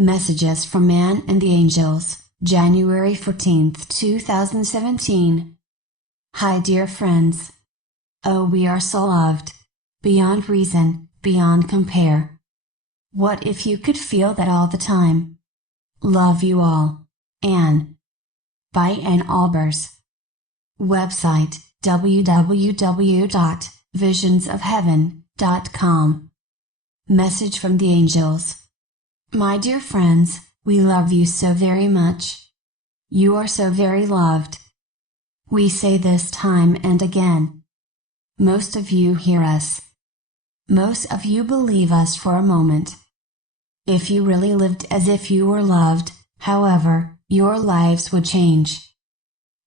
Messages from Ann and the Angels, January 14th, 2017. Hi dear friends. Oh, we are so loved. Beyond reason, beyond compare. What if you could feel that all the time? Love you all. Ann. By Ann Albers. Website, www.visionsofheaven.com. Message from the Angels. My dear friends, we love you so very much. You are so very loved. We say this time and again. Most of you hear us. Most of you believe us for a moment. If you really lived as if you were loved, however, your lives would change.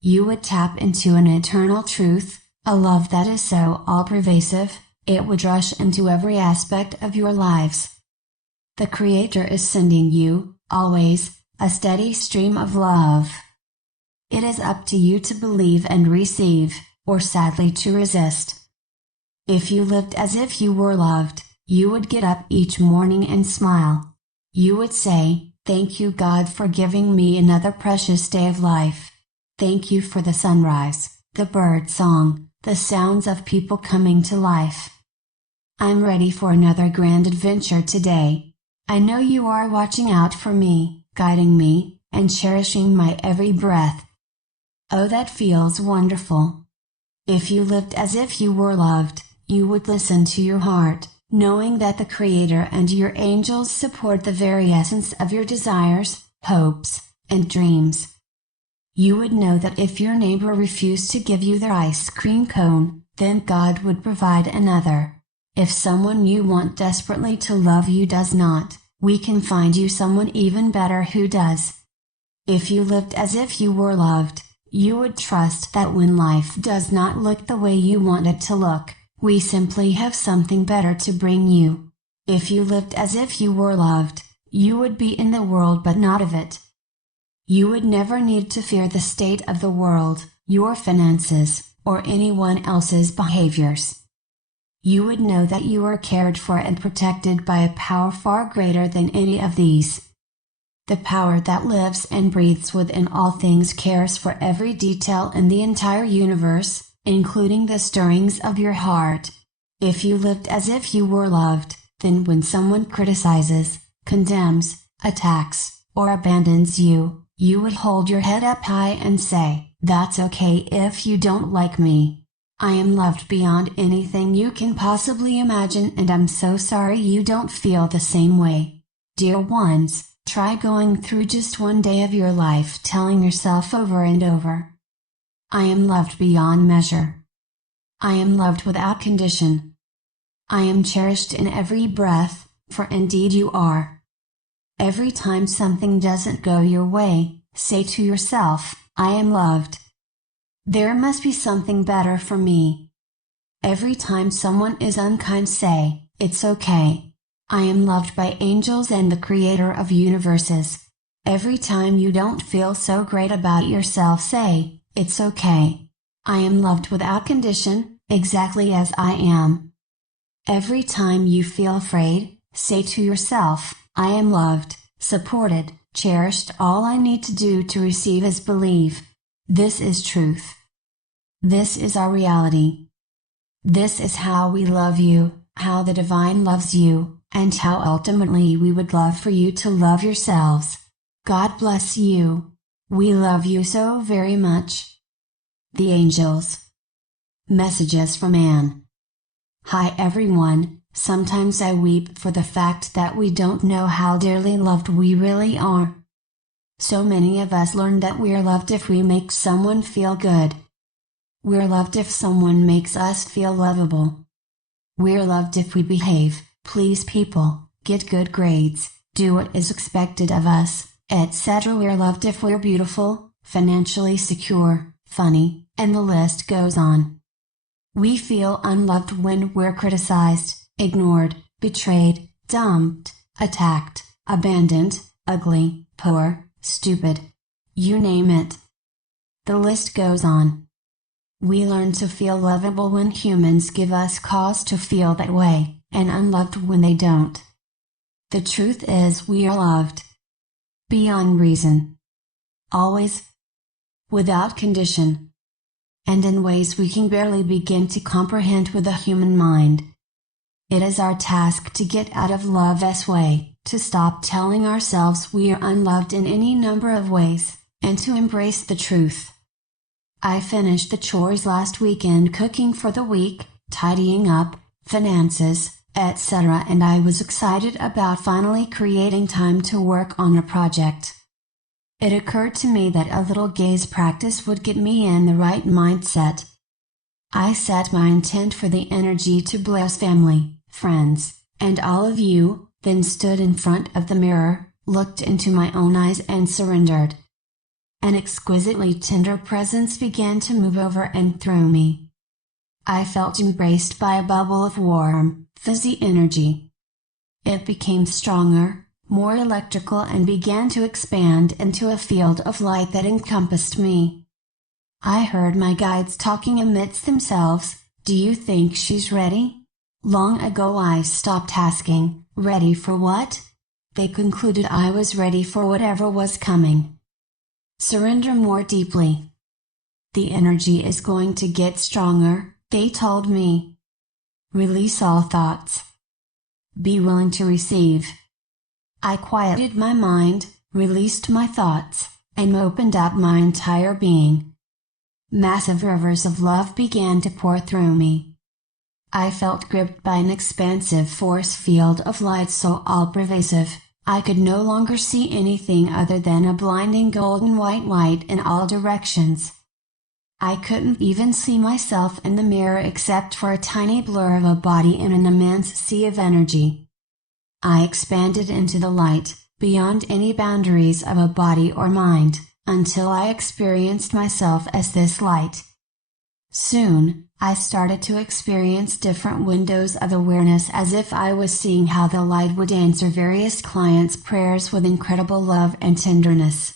You would tap into an eternal truth, a love that is so all-pervasive, it would rush into every aspect of your lives. The Creator is sending you, always, a steady stream of love. It is up to you to believe and receive, or sadly to resist. If you lived as if you were loved, you would get up each morning and smile. You would say, "Thank you God for giving me another precious day of life. Thank you for the sunrise, the bird song, the sounds of people coming to life. I'm ready for another grand adventure today. I know you are watching out for me, guiding me, and cherishing my every breath." Oh, that feels wonderful. If you lived as if you were loved, you would listen to your heart, knowing that the Creator and your angels support the very essence of your desires, hopes, and dreams. You would know that if your neighbor refused to give you their ice cream cone, then God would provide another. If someone you want desperately to love you does not, we can find you someone even better who does. If you lived as if you were loved, you would trust that when life does not look the way you want it to look, we simply have something better to bring you. If you lived as if you were loved, you would be in the world but not of it. You would never need to fear the state of the world, your finances, or anyone else's behaviors. You would know that you are cared for and protected by a power far greater than any of these. The power that lives and breathes within all things cares for every detail in the entire universe, including the stirrings of your heart. If you lived as if you were loved, then when someone criticizes, condemns, attacks, or abandons you, you would hold your head up high and say, "That's okay if you don't like me. I am loved beyond anything you can possibly imagine and I'm so sorry you don't feel the same way." Dear ones, try going through just one day of your life telling yourself over and over, "I am loved beyond measure. I am loved without condition. I am cherished in every breath, for indeed you are." Every time something doesn't go your way, say to yourself, "I am loved. There must be something better for me." Every time someone is unkind, say, "It's okay. I am loved by angels and the Creator of universes." Every time you don't feel so great about yourself, say, "It's okay. I am loved without condition, exactly as I am." Every time you feel afraid, say to yourself, "I am loved, supported, cherished. All I need to do to receive is believe." This is truth. This is our reality. This is how we love you, how the divine loves you, and how ultimately we would love for you to love yourselves. God bless you. We love you so very much. The Angels. Messages from Ann. Hi everyone, sometimes I weep for the fact that we don't know how dearly loved we really are. So many of us learn that we're loved if we make someone feel good. We're loved if someone makes us feel lovable. We're loved if we behave, please people, get good grades, do what is expected of us, etc. We're loved if we're beautiful, financially secure, funny, and the list goes on. We feel unloved when we're criticized, ignored, betrayed, dumped, attacked, abandoned, ugly, poor, stupid. You name it. The list goes on. We learn to feel lovable when humans give us cause to feel that way, and unloved when they don't. The truth is we are loved. beyond reason. Always. Without condition. And in ways we can barely begin to comprehend with the human mind. It is our task to get out of love's way, to stop telling ourselves we are unloved in any number of ways, and to embrace the truth. I finished the chores last weekend, cooking for the week, tidying up, finances, etc., and I was excited about finally creating time to work on a project. It occurred to me that a little gaze practice would get me in the right mindset. I set my intent for the energy to bless family, friends, and all of you, then stood in front of the mirror, looked into my own eyes and surrendered. An exquisitely tender presence began to move over and through me. I felt embraced by a bubble of warm, fuzzy energy. It became stronger, more electrical, and began to expand into a field of light that encompassed me. I heard my guides talking amidst themselves, "Do you think she's ready?" Long ago I stopped asking, "Ready for what?" They concluded I was ready for whatever was coming. Surrender more deeply. The energy is going to get stronger, they told me. Release all thoughts. Be willing to receive. I quieted my mind, released my thoughts, and opened up my entire being. Massive rivers of love began to pour through me. I felt gripped by an expansive force field of light so all-pervasive, I could no longer see anything other than a blinding golden white light in all directions. I couldn't even see myself in the mirror except for a tiny blur of a body in an immense sea of energy. I expanded into the light, beyond any boundaries of a body or mind, until I experienced myself as this light. Soon, I started to experience different windows of awareness, as if I was seeing how the light would answer various clients' prayers with incredible love and tenderness.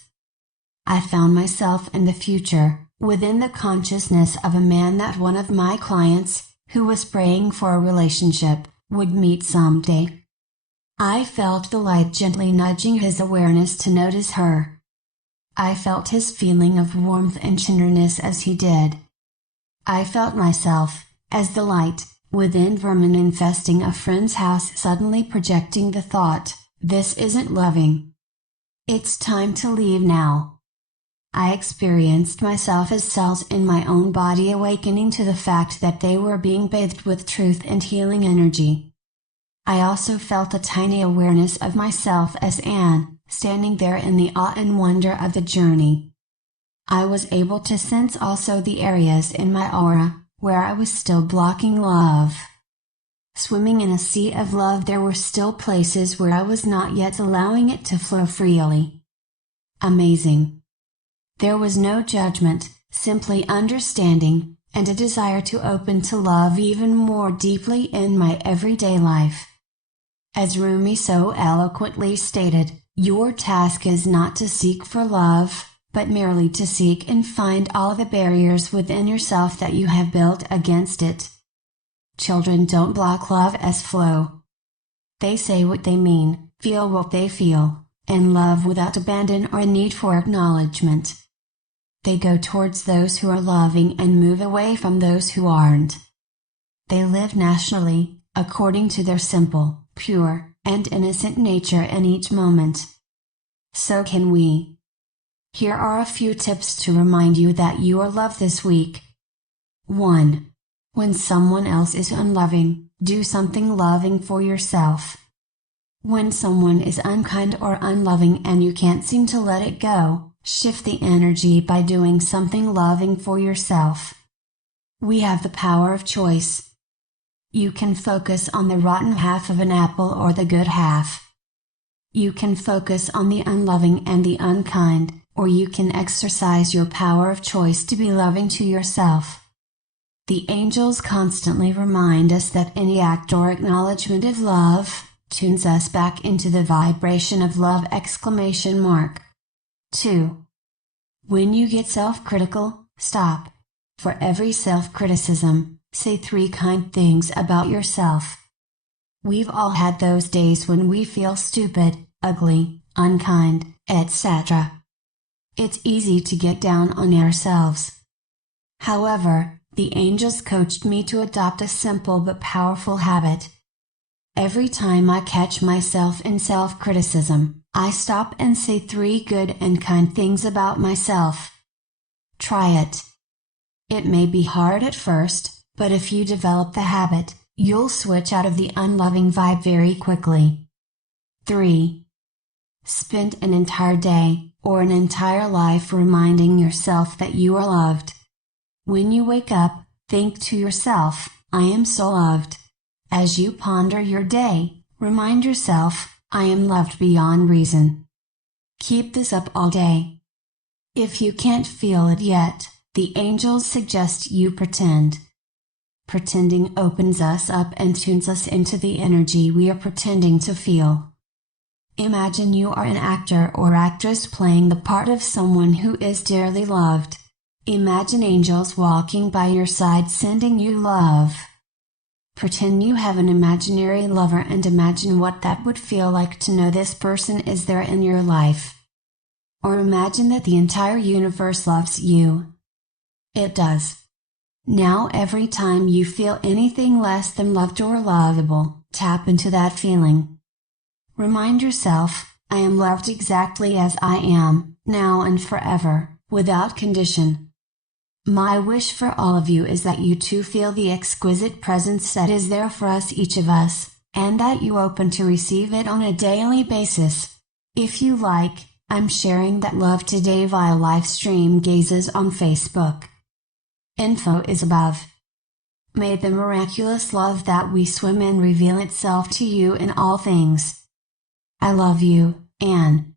I found myself in the future, within the consciousness of a man that one of my clients, who was praying for a relationship, would meet someday. I felt the light gently nudging his awareness to notice her. I felt his feeling of warmth and tenderness as he did. I felt myself, as the light, within vermin infesting a friend's house, suddenly projecting the thought, "This isn't loving. It's time to leave now." I experienced myself as cells in my own body awakening to the fact that they were being bathed with truth and healing energy. I also felt a tiny awareness of myself as Ann, standing there in the awe and wonder of the journey. I was able to sense also the areas in my aura, where I was still blocking love. Swimming in a sea of love, there were still places where I was not yet allowing it to flow freely. Amazing. There was no judgment, simply understanding, and a desire to open to love even more deeply in my everyday life. As Rumi so eloquently stated, your task is not to seek for love, but merely to seek and find all the barriers within yourself that you have built against it. Children don't block love as flow. They say what they mean, feel what they feel, and love without abandon or need for acknowledgement. They go towards those who are loving and move away from those who aren't. They live naturally, according to their simple, pure, and innocent nature in each moment. So can we. Here are a few tips to remind you that you are loved this week. 1. When someone else is unloving, do something loving for yourself. When someone is unkind or unloving and you can't seem to let it go, shift the energy by doing something loving for yourself. We have the power of choice. You can focus on the rotten half of an apple or the good half. You can focus on the unloving and the unkind, or you can exercise your power of choice to be loving to yourself. The angels constantly remind us that any act or acknowledgement of love tunes us back into the vibration of love! 2. When you get self-critical, stop. For every self-criticism, say 3 kind things about yourself. We've all had those days when we feel stupid, ugly, unkind, etc. It's easy to get down on ourselves. However, the angels coached me to adopt a simple but powerful habit. Every time I catch myself in self-criticism, I stop and say 3 good and kind things about myself. Try it. It may be hard at first, but if you develop the habit, you'll switch out of the unloving vibe very quickly. 3. Spend an entire day, or an entire life reminding yourself that you are loved. When you wake up, think to yourself, I am so loved. As you ponder your day, remind yourself, I am loved beyond reason. Keep this up all day. If you can't feel it yet, the angels suggest you pretend. Pretending opens us up and tunes us into the energy we are pretending to feel. Imagine you are an actor or actress playing the part of someone who is dearly loved. Imagine angels walking by your side sending you love. Pretend you have an imaginary lover and imagine what that would feel like to know this person is there in your life. Or imagine that the entire universe loves you. It does. Now every time you feel anything less than loved or lovable, tap into that feeling. Remind yourself, I am loved exactly as I am, now and forever, without condition. My wish for all of you is that you too feel the exquisite presence that is there for us, each of us, and that you open to receive it on a daily basis. If you like, I'm sharing that love today via live stream gazes on Facebook. Info is above. May the miraculous love that we swim in reveal itself to you in all things. I love you, Ann.